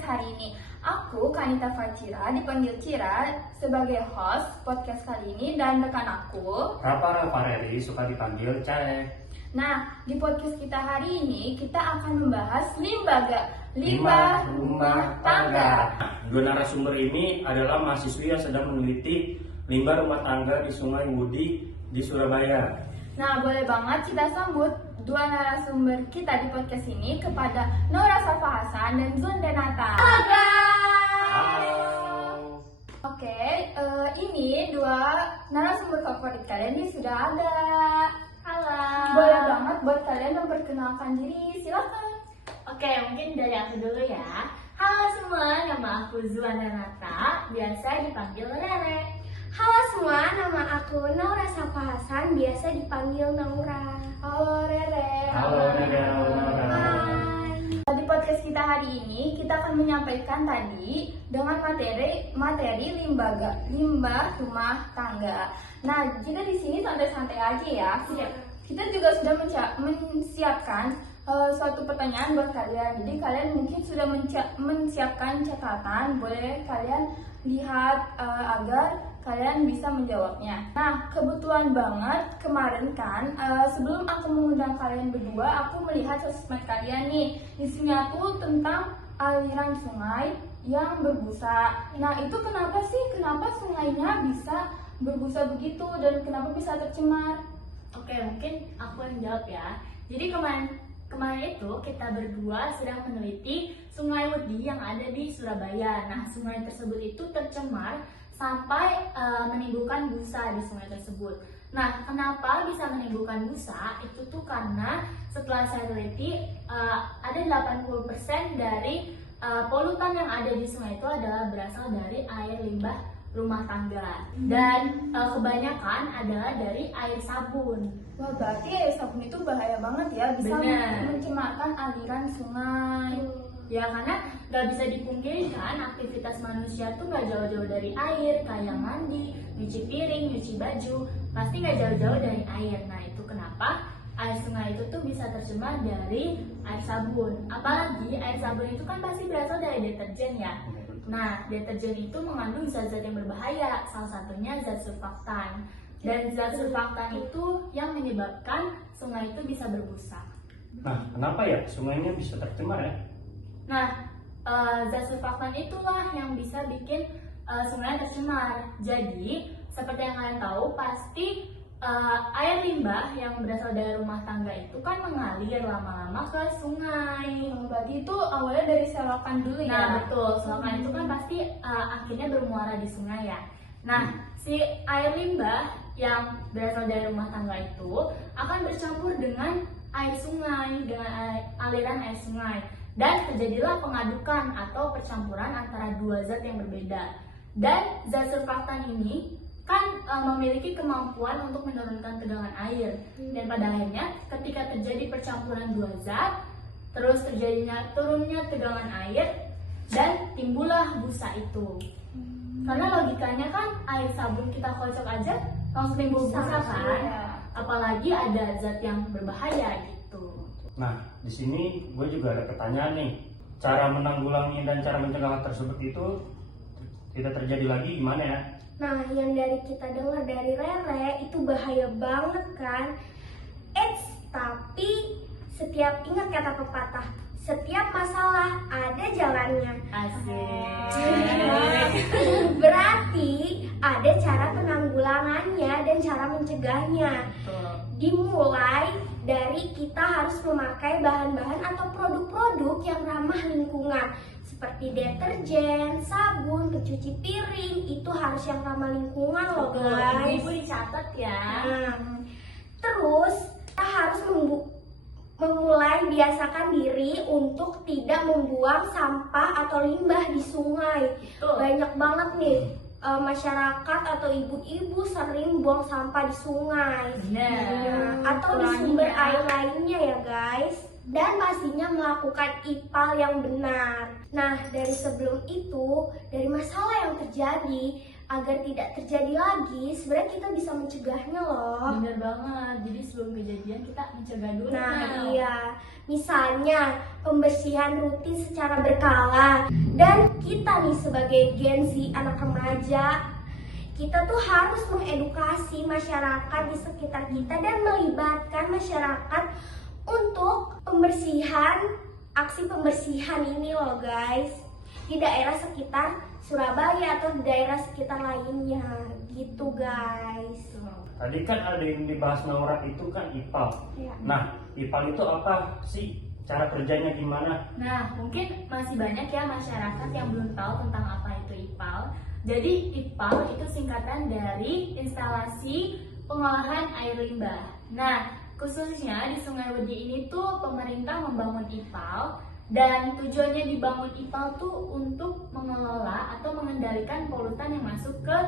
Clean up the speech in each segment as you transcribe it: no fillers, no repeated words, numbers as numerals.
podcast hari ini. Aku, Kanita Fajira, dipanggil Cira sebagai host podcast kali ini, dan rekan aku Rafa Reri suka dipanggil Caek. Nah, di podcast kita hari ini kita akan membahas Limbah rumah tangga. Dua narasumber ini adalah mahasiswi yang sedang meneliti limbah rumah tangga di Sungai Wudi di Surabaya. Nah, boleh banget kita sambut dua narasumber kita di podcast ini kepada Nora Safa Hasan dan Zun Denata. Halo guys! Halo. Oke, ini dua narasumber favorit kalian ini sudah ada. Halo. Boleh banget buat kalian memperkenalkan diri, silakan. Oke, mungkin dari aku dulu ya. Halo semua, nama aku Zuana Nata, biasa dipanggil Rere. Halo semua, nama aku Naura Safa Hasan, biasa dipanggil Naura. Halo Rere. Halo Rere. Hai. Di podcast kita hari ini kita akan menyampaikan tadi dengan materi limbah rumah tangga. Nah, kita di sini santai-santai aja ya. Kita juga sudah menyiapkan suatu pertanyaan buat kalian. Jadi kalian mungkin sudah menyiapkan catatan, boleh kalian lihat agar kalian bisa menjawabnya. Nah, kebetulan banget kemarin kan sebelum aku mengundang kalian berdua, aku melihat sosmed kalian nih. Isinya tuh tentang aliran sungai yang berbusa. Nah, itu kenapa sih? Kenapa sungainya bisa berbusa begitu dan kenapa bisa tercemar? Oke, mungkin aku yang jawab ya. Jadi kemarin itu kita berdua sedang meneliti Sungai Wudi yang ada di Surabaya. Nah, sungai tersebut itu tercemar sampai menimbulkan busa di sungai tersebut. Nah, kenapa bisa menimbulkan busa? Itu tuh karena setelah saya teliti ada 80% dari polutan yang ada di sungai itu adalah berasal dari air limbah rumah tangga, dan kebanyakan adalah dari air sabun. Wah, berarti air sabun itu bahaya banget ya, bisa Benar. mencemarkan aliran sungai. Ya, karena nggak bisa dipungkiri kan, aktivitas manusia tuh nggak jauh-jauh dari air, kayak mandi, nyuci piring, nyuci baju, pasti nggak jauh-jauh dari air. Nah, itu kenapa air sungai itu tuh bisa tercemar dari air sabun. Apalagi air sabun itu kan pasti berasal dari deterjen ya. Nah, deterjen itu mengandung zat-zat yang berbahaya, salah satunya zat surfaktan. Dan zat surfaktan itu yang menyebabkan sungai itu bisa berbusa. Nah, kenapa ya sungainya bisa tercemar ya? Nah, zat surfaktan itulah yang bisa bikin sungai tercemar. Jadi, seperti yang kalian tahu, pasti air limbah yang berasal dari rumah tangga itu kan mengalir lama-lama ke sungai. Berarti itu awalnya dari selokan dulu ya? Nah, betul. Selokan itu kan pasti akhirnya bermuara di sungai ya. Nah, si air limbah yang berasal dari rumah tangga itu akan bercampur dengan air sungai, dengan aliran air sungai. Dan terjadilah pengadukan atau percampuran antara dua zat yang berbeda. Dan zat surfaktan ini kan memiliki kemampuan untuk menurunkan tegangan air. Dan pada akhirnya ketika terjadi percampuran dua zat, terus terjadinya turunnya tegangan air dan timbullah busa itu. Karena logikanya kan air sabun kita kocok aja langsung timbul busa kan? Ya. Apalagi ada zat yang berbahaya gitu. Nah, di sini gue juga ada pertanyaan nih. Cara menanggulangi dan cara mencegah hal tersebut itu tidak terjadi lagi gimana ya? Nah, yang dari kita dengar dari Rere itu bahaya banget kan? Tapi ingat kata pepatah, setiap masalah ada jalannya. Asik. Berarti ada cara penanggulangannya dan cara mencegahnya. Betul. Dimulai dari kita harus memakai bahan-bahan atau produk-produk yang ramah lingkungan seperti deterjen, sabun, pencuci piring, itu harus yang ramah lingkungan loh guys. Ibu dicatat ya. Nah, terus kita harus memulai biasakan diri untuk tidak membuang sampah atau limbah di sungai. Betul. Banyak banget nih masyarakat atau ibu-ibu sering buang sampah di sungai. Benar. Atau di sumber air lainnya ya guys. Dan pastinya melakukan IPAL yang benar. Nah, dari sebelum itu, dari masalah yang terjadi, agar tidak terjadi lagi, sebenarnya kita bisa mencegahnya loh. Bener banget. Jadi sebelum kejadian kita mencegah dulu. Nah, iya. Misalnya pembersihan rutin secara berkala Dan kita nih sebagai Gen Z, anak remaja, kita tuh harus mengedukasi masyarakat di sekitar kita dan melibatkan masyarakat untuk aksi pembersihan ini loh guys, di daerah sekitar Surabaya atau di daerah sekitar lainnya gitu guys. Tadi kan ada yang dibahas Naura itu kan IPAL. Ya. Nah, IPAL itu apa sih? Cara kerjanya gimana? Nah, mungkin masih banyak ya masyarakat yang belum tahu tentang apa itu IPAL. Jadi IPAL itu singkatan dari instalasi pengolahan air limbah. Nah, khususnya di Sungai Wedi ini tuh pemerintah membangun IPAL, dan tujuannya dibangun IPAL tuh untuk mengelola atau mengendalikan polutan yang masuk ke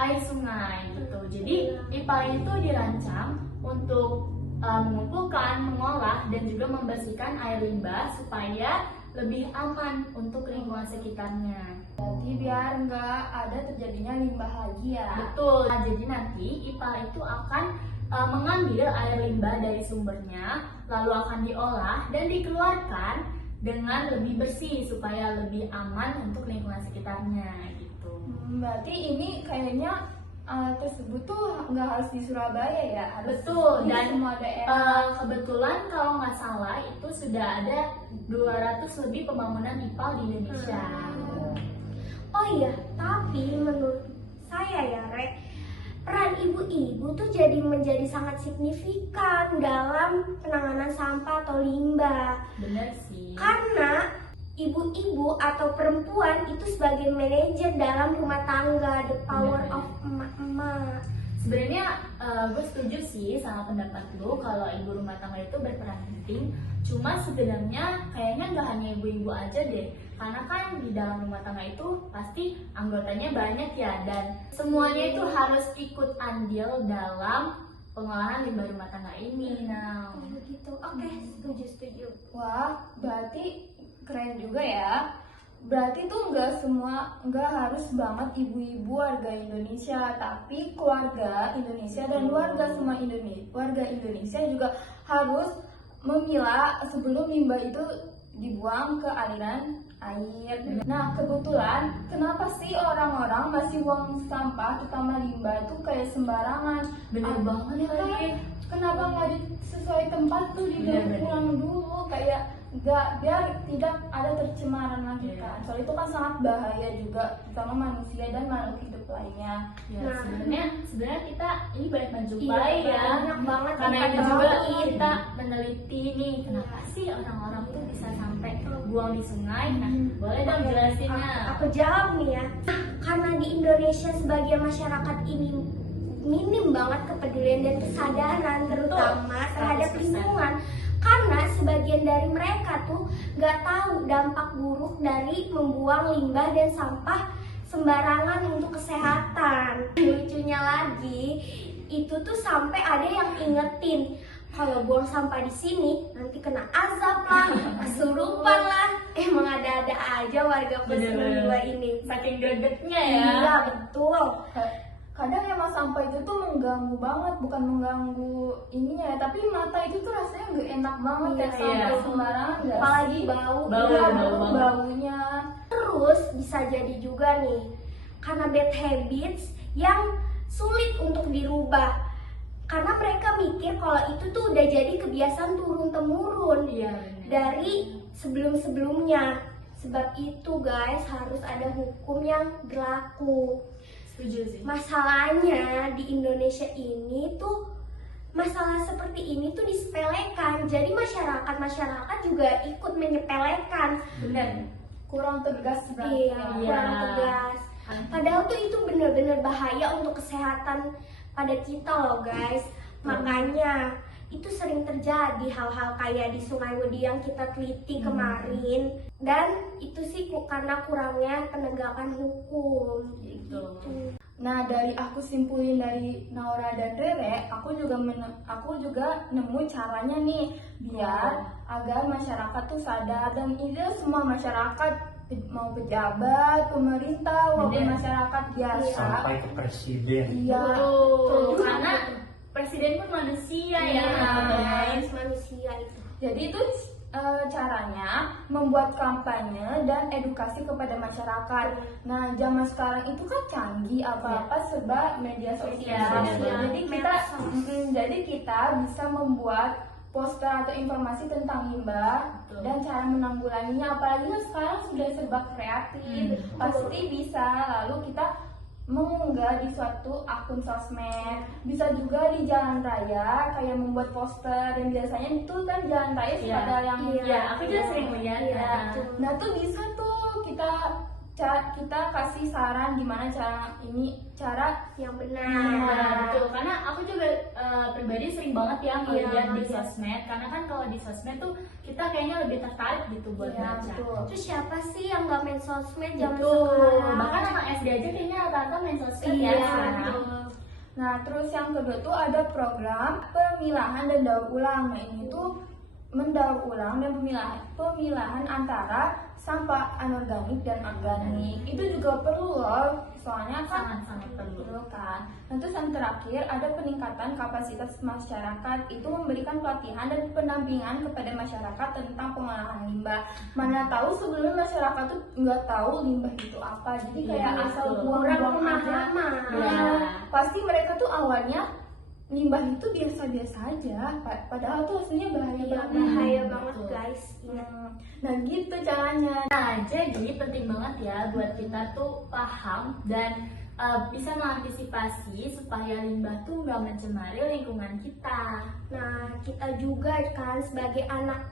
air sungai gitu. Jadi IPAL itu dirancang untuk mengumpulkan, mengolah, dan juga membersihkan air limbah supaya lebih aman untuk lingkungan sekitarnya. Berarti biar nggak ada terjadinya limbah lagi ya. Betul. Nah, jadi nanti IPAL itu akan mengambil air limbah dari sumbernya, lalu akan diolah dan dikeluarkan dengan lebih bersih supaya lebih aman untuk lingkungan sekitarnya gitu. Berarti ini kayaknya tersebut tuh nggak harus di Surabaya ya, harus Betul, di dan semua daerah. kebetulan kalau nggak salah itu sudah ada 200 lebih pembangunan IPAL di Indonesia. Oh iya, tapi menurut saya ya Rek, peran ibu-ibu tuh menjadi sangat signifikan dalam penanganan sampah atau limbah. Bener sih. Karena ibu-ibu atau perempuan itu sebagai manajer dalam rumah tangga, the power Bener. of emak-emak. Sebenarnya gue setuju sih sama pendapat lu kalau ibu rumah tangga itu berperan penting. Cuma sebenarnya kayaknya nggak hanya ibu-ibu aja deh, karena kan di dalam rumah tangga itu pasti anggotanya banyak ya, dan semuanya itu harus ikut andil dalam pengolahan limbah rumah tangga ini. Nah, Oh begitu, oke, setuju. Wah, berarti keren juga ya. Berarti tuh nggak harus banget ibu-ibu warga Indonesia, tapi keluarga Indonesia dan warga Indonesia juga harus memilah sebelum limbah itu dibuang ke aliran air. Nah, kebetulan kenapa sih orang-orang masih buang sampah terutama limbah itu kayak sembarangan? bener banget Ya kan? lagi. Kenapa nggak sesuai tempat tuh didaur Bener-bener. ulang dulu, kayak nggak, biar tidak ada tercemaran lagi Iya. kan? Soalnya itu kan sangat bahaya juga terutama manusia dan makhluk hidup lainnya. Ya, Nah. sebenarnya kita ini banyak menjumpai Iya, ya. banyak banget Karena yang itu juga temuin. kita meneliti nih, kenapa sih orang-orang tuh bisa sampai buang di sungai. Nah, boleh dong jelasinnya. Aku jawab nih ya. Karena di Indonesia sebagian masyarakat ini minim banget kepedulian dan kesadaran terutama terhadap 100%. lingkungan. Karena sebagian dari mereka tuh nggak tahu dampak buruk dari membuang limbah dan sampah sembarangan untuk kesehatan. Lucunya lagi, itu tuh sampai ada yang ingetin kalau buang sampah di sini nanti kena azab lah, kesurupan lah. Emang ada-ada aja warga plus Bener-bener. 2 ini. Saking gregetnya ya. Iya betul. Kadang emang sampah itu tuh mengganggu banget, bukan mengganggu ininya ya, tapi mata itu tuh rasanya gak enak banget ya, Iya, sampah iya. sembarangan nggak Apalagi sih? bau. Bau, Iya, bau betul, banget. baunya. Terus bisa jadi juga nih, karena bad habits yang sulit untuk dirubah. Karena mereka mikir kalau itu tuh udah jadi kebiasaan turun-temurun Iya, bener. dari sebelum-sebelumnya. Sebab itu guys, harus ada hukum yang berlaku. Setuju sih. Masalahnya di Indonesia ini tuh masalah seperti ini tuh disepelekan. Jadi masyarakat juga ikut menyepelekan. Bener. Kurang tegas berarti. Iya, ya. kurang tegas. Padahal tuh itu benar-benar bahaya untuk kesehatan pada kita loh guys. Makanya itu sering terjadi hal-hal kayak di Sungai Wedi yang kita teliti kemarin. Dan itu sih karena kurangnya penegakan hukum. Gitu. Nah, dari aku simpulin dari Naura dan Rere, aku juga nemu caranya nih biar agar masyarakat tuh sadar, dan itu semua masyarakat, mau pejabat, pemerintah, maupun Bener. masyarakat biasa. Sampai ke presiden. Iya. Betul. Betul. Karena presiden pun manusia ya. Iya, guys. manusia itu. Jadi itu caranya membuat kampanye dan edukasi kepada masyarakat. Nah, zaman sekarang itu kan canggih, apa-apa serba media sosial. Iya. Jadi kita bisa membuat poster atau informasi tentang limbah. Betul. Dan cara menanggulanginya, apalagi kan sekarang sudah serba kreatif, pasti bisa. Lalu kita mengunggah di suatu akun sosmed, bisa juga di jalan raya kayak membuat poster, dan biasanya itu kan jalan raya suka ada yang Aku juga sering lihat. nah tuh bisa tuh kita kasih saran gimana cara yang benar. Nah, betul. Karena aku juga pribadi sering banget ya ngeliat di Iya. sosmed. Karena kan kalau di sosmed tuh kita kayaknya lebih tertarik gitu buat Iya, baca. betul. Terus siapa sih yang gak main sosmed zaman Betul. sekarang? Bahkan anak SD aja kayaknya rata-rata main sosmed ya Iya, sekarang. betul. Nah, terus yang kedua tuh ada program pemilahan dan daur ulang. Nah, ini tuh mendaur ulang dan pemilahan antara sampah anorganik dan organik. Itu juga perlu loh, soalnya kan Sangat-sangat perlu. betul kan. Nah, terus yang terakhir ada peningkatan kapasitas masyarakat, itu memberikan pelatihan dan pendampingan kepada masyarakat tentang pengolahan limbah. Mana tahu sebelum masyarakat tuh nggak tahu limbah itu apa, jadi Iya, kayak asal betul. buang-buang aja. Pemahaman. Iya. Pasti mereka tuh awalnya limbah itu biasa-biasa aja, padahal tuh aslinya bahaya Iya, banget. bahaya banget betul. guys. Ingat. Nah gitu caranya. Nah, jadi penting banget ya buat kita tuh paham dan bisa mengantisipasi supaya limbah tuh nggak mencemari lingkungan kita. Nah, kita juga kan sebagai anak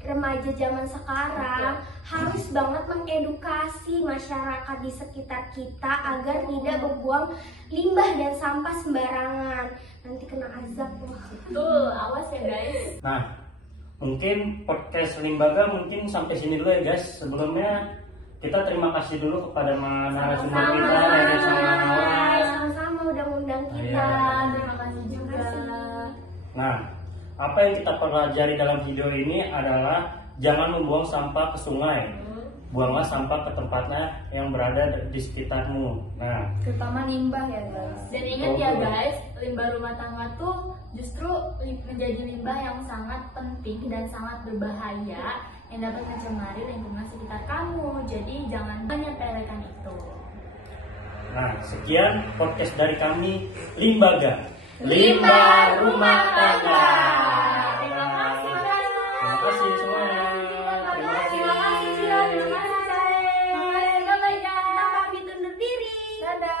remaja zaman sekarang harus banget mengedukasi masyarakat di sekitar kita agar tidak membuang limbah dan sampah sembarangan. Nanti kena azab loh. Betul, awas ya guys. Nah, mungkin podcast Limbaga mungkin sampai sini dulu ya guys. Sebelumnya kita terima kasih dulu kepada narasumber kita dari sama Naura. Sama-sama udah ngundang kita. Iya. Terima kasih juga. Nah, apa yang kita pelajari dalam video ini adalah jangan membuang sampah ke sungai. Buanglah sampah ke tempatnya yang berada di sekitarmu. Nah, Terutama limbah ya guys. Dan ingat ya guys, limbah rumah tangga tuh justru menjadi limbah yang sangat penting dan sangat berbahaya yang dapat mencemari lingkungan sekitar kamu. Jadi jangan menyepelekan itu. nah sekian podcast dari kami Limbaga. Limbah rumah tangga. Terima kasih guys. Terima kasih semuanya. Terima kasih. Kita pamit undur diri. Dadah.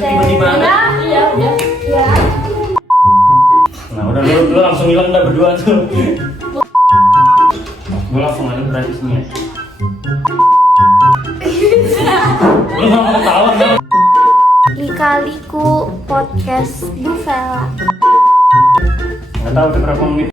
Tiba-tiba. Iya, udah. Nah udah lu langsung hilang dah berdua tuh. Gue langsung ada berarti sini ya. Lu nggak mau ketawa kan? Lika-liku podcast Bufela. Nggak tahu udah berapa menit.